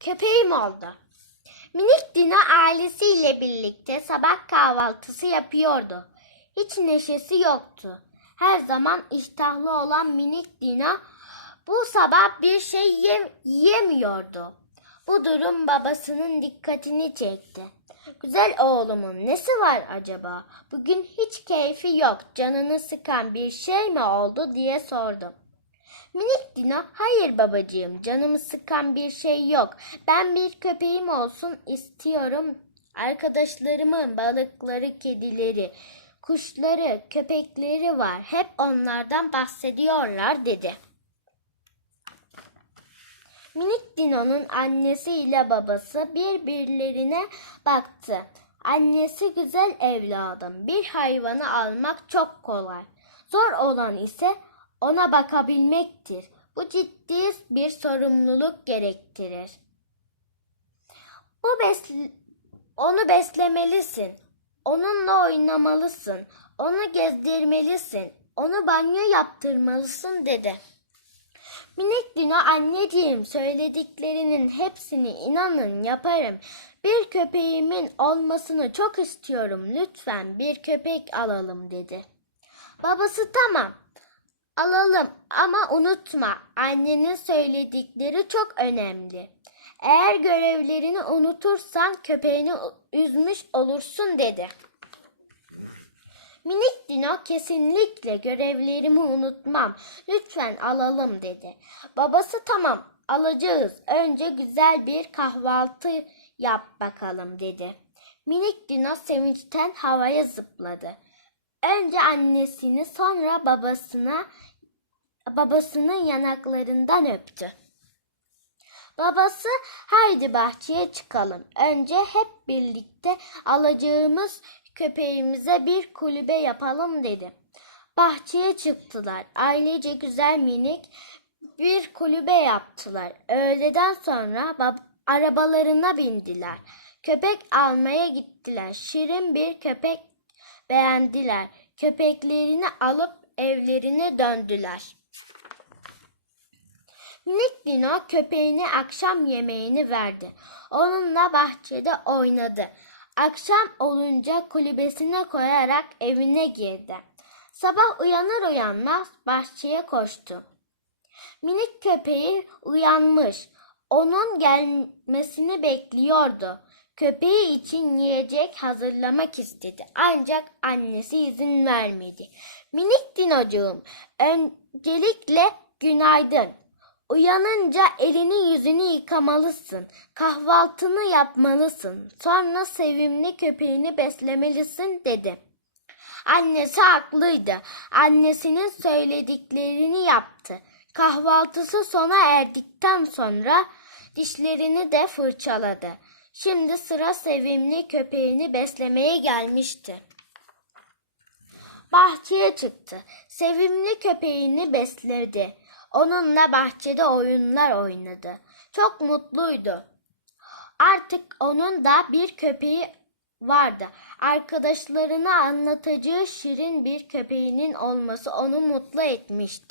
köpeğim oldu. Minik Dino ailesiyle birlikte sabah kahvaltısı yapıyordu. Hiç neşesi yoktu. Her zaman iştahlı olan minik Dino bu sabah bir şey yem- yiyemiyordu. Bu durum babasının dikkatini çekti. Güzel oğlumun nesi var acaba? Bugün hiç keyfi yok. Canını sıkan bir şey mi oldu diye sordu. Minik Dino, hayır babacığım, canımı sıkan bir şey yok. Ben bir köpeğim olsun istiyorum. Arkadaşlarımın balıkları, kedileri, kuşları, köpekleri var. Hep onlardan bahsediyorlar dedi. Minik Dino'nun annesi ile babası birbirlerine baktı. Annesi güzel evladım. Bir hayvanı almak çok kolay. Zor olan ise ona bakabilmektir. Bu ciddi bir sorumluluk gerektirir. Bu besl- onu beslemelisin. Onunla oynamalısın. Onu gezdirmelisin. Onu banyo yaptırmalısın dedi. Minik Dino anneciğim söylediklerinin hepsini inanın yaparım. Bir köpeğimin olmasını çok istiyorum. Lütfen bir köpek alalım dedi. Babası tamam alalım ama unutma annenin söyledikleri çok önemli. Eğer görevlerini unutursan köpeğini üzmüş olursun dedi. Minik Dino kesinlikle görevlerimi unutmam. Lütfen alalım dedi. Babası tamam alacağız. Önce güzel bir kahvaltı yap bakalım dedi. Minik Dino sevinçten havaya zıpladı. Önce annesini sonra babasına babasının yanaklarından öptü. Babası haydi bahçeye çıkalım. Önce hep birlikte alacağımız köpeğimize bir kulübe yapalım dedi. Bahçeye çıktılar. Ailece güzel minik bir kulübe yaptılar. Öğleden sonra arabalarına bindiler. Köpek almaya gittiler. Şirin bir köpek beğendiler. Köpeklerini alıp evlerine döndüler. Minik Dino köpeğine akşam yemeğini verdi. Onunla bahçede oynadı. Akşam olunca kulübesine koyarak evine girdi. Sabah uyanır uyanmaz bahçeye koştu. Minik köpeği uyanmış. Onun gelmesini bekliyordu. Köpeği için yiyecek hazırlamak istedi. Ancak annesi izin vermedi. Minik dinocuğum, öncelikle günaydın. Uyanınca elini yüzünü yıkamalısın. Kahvaltını yapmalısın. Sonra sevimli köpeğini beslemelisin dedi. Annesi haklıydı. Annesinin söylediklerini yaptı. Kahvaltısı sona erdikten sonra dişlerini de fırçaladı. Şimdi sıra sevimli köpeğini beslemeye gelmişti. Bahçeye çıktı. Sevimli köpeğini besledi. Onunla bahçede oyunlar oynadı. Çok mutluydu. Artık onun da bir köpeği vardı. Arkadaşlarına anlatacağı şirin bir köpeğinin olması onu mutlu etmişti.